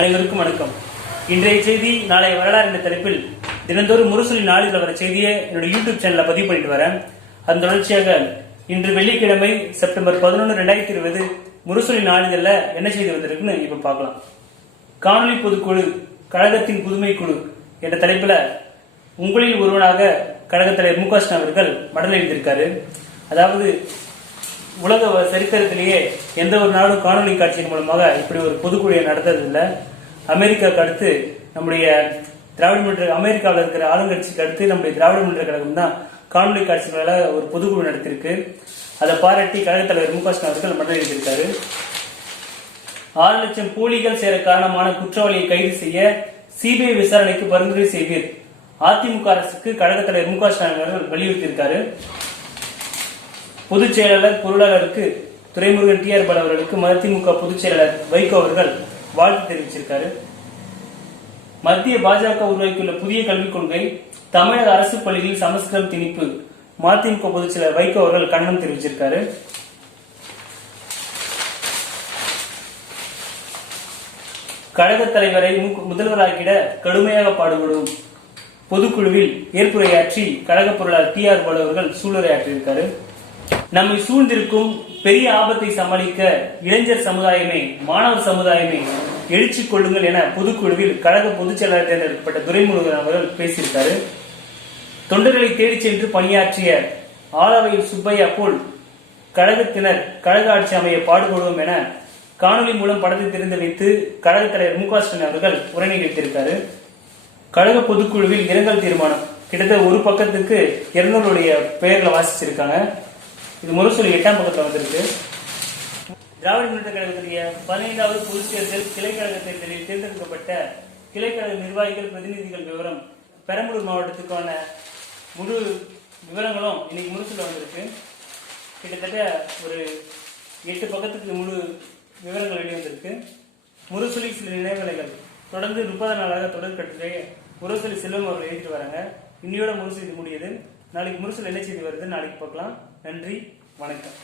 அனைவருக்கும் வணக்கம். இன்றைய செய்தி நாளை வரலாறு என்ற தலைப்பில் தினந்தோறும் முரசொலி நாளிதழ் வர செய்தியை என்னுடைய யூடியூப் சேனல்ல பதிவு பண்ணிட்டு வரேன். அதன் தொடர்ச்சியாக இன்று வெள்ளிக்கிழமை செப்டம்பர் பதினொன்று ரெண்டாயிரத்தி இருபது முரசொலி நாளிதழ்ல என்ன செய்தி வந்திருக்குன்னு இப்ப பார்க்கலாம். காணொலி பொதுக்குழு கழகத்தின் புதுமை குழு என்ற தலைப்புல உங்களில் ஒருவனாக கழகத் தலைவர் மு க ஸ்டாலின் அவர்கள் மடல் எழுதியிருக்காரு அதாவது உலக சரித்திரத்திலேயே எந்த ஒரு நாடும் காணொலி காட்சியின் மூலமாக இப்படி ஒரு பொதுக்குழுவை நடத்துறதில்லை. அமெரிக்காவுக்கு அடுத்து நம்முடைய திராவிட முன்னேற்ற அமெரிக்காவில் இருக்கிற ஆளுங்கட்சிக்கு அடுத்து நம்முடைய திராவிட முன்னேற்ற கழகம் தான் காணொலி காட்சிகளால ஒரு பொதுக்குழு நடத்திருக்கு அதை பாராட்டி கழகத் தலைவர் மு க ஸ்டாலின் அவர்கள் மடல் எழுதியிருக்காரு. ஆறு லட்சம் போலிகள் சேர காரணமான குற்றவாளியை கைது செய்ய சிபிஐ விசாரணைக்கு பரிந்துரை செய்வீர் அதிமுக அரசுக்கு கழகத் தலைவர் மு க ஸ்டாலின் அவர்கள் வலியுறுத்தியிருக்காரு. பொதுச் செயலாளர் பொருளாளருக்கு துரைமுருகன் டி ஆர் பாலு அவர்களுக்கு மதிமுக பொதுச் செயலாளர் வைகோ அவர்கள் வாழ்த்து தெரிவிச்சிருக்காரு. மத்திய பாஜக உருவாக்கியுள்ள புதிய கல்விக் கொள்கை தமிழக அரசு பள்ளிகளில் சமஸ்கிருதம் திணிப்பு மதிமுக பொதுச் செயலர் வைகோ அவர்கள் கண்டனம் தெரிவிச்சிருக்காரு. கழகத் தலைவரை மு- கடுமையாக பாடுபடும் பொதுக்குழுவில் ஏற்புரையாற்றி கழக பொருளாளர் டி ஆர் பாலு அவர்கள் சூளுரையாற்றியிருக்காரு. நம்மை சூழ்ந்திருக்கும் பெரிய ஆபத்தை சமாளிக்க இளைஞர் சமுதாயமே மாணவர் சமுதாயமே எழுச்சி கொள்ளுங்கள் என பொதுக்குழுவில் கழக பொதுச் செயலாளர் தேர்ந்தெடுக்கப்பட்ட துரைமுருகன் அவர்கள் பேசியிருக்காரு. தொண்டர்களை தேடிச் சென்று பணியாற்றிய ஆலவையில் சுப்பையா போல் கழகத்தினர் கழக ஆட்சி அமைய பாடுபடுவோம் என காணொலி மூலம் படத்தை திறந்து வைத்து கழகத் தலைவர் மு க ஸ்டாலின் அவர்கள் உரை நிகழ்த்தியிருக்காரு கழக பொதுக்குழுவில் இரங்கல் தீர்மானம் கிட்டத்தட்ட ஒரு பக்கத்துக்கு இருநூறுடைய பெயர்ல வாசிச்சிருக்காங்க. இது முரசொலி எட்டாம் பக்கத்தில் வந்திருக்கு. திராவிட முன்னேற்ற கழகத்துடைய பதினைந்தாவது பொதுச் தேர்தல் கிளைக்கழக தேர்தலில் தேர்ந்தெடுக்கப்பட்ட கிளைக்கழக நிர்வாகிகள் பிரதிநிதிகள் விவரம் பெரம்பலூர் மாவட்டத்துக்கான முழு விவரங்களும் இன்னைக்கு முரசொலி வந்திருக்கு. கிட்டத்தட்ட ஒரு எட்டு பக்கத்துக்கு முழு விவரங்கள் வெளிவந்திருக்கு முரசொலி சில நினைவலைகள் தொடர்ந்து முப்பது நாளாக தொடர் கட்டுரை முரசொலி செல்வம் அவர்கள் எழுதிட்டு வராங்க. இன்னையோட முரசொலி இது முடியுது. நாளைக்கு முரசொலி என்ன செய்தி வருது? நாளைக்கு பார்க்கலாம். நன்றி. வணக்கம்.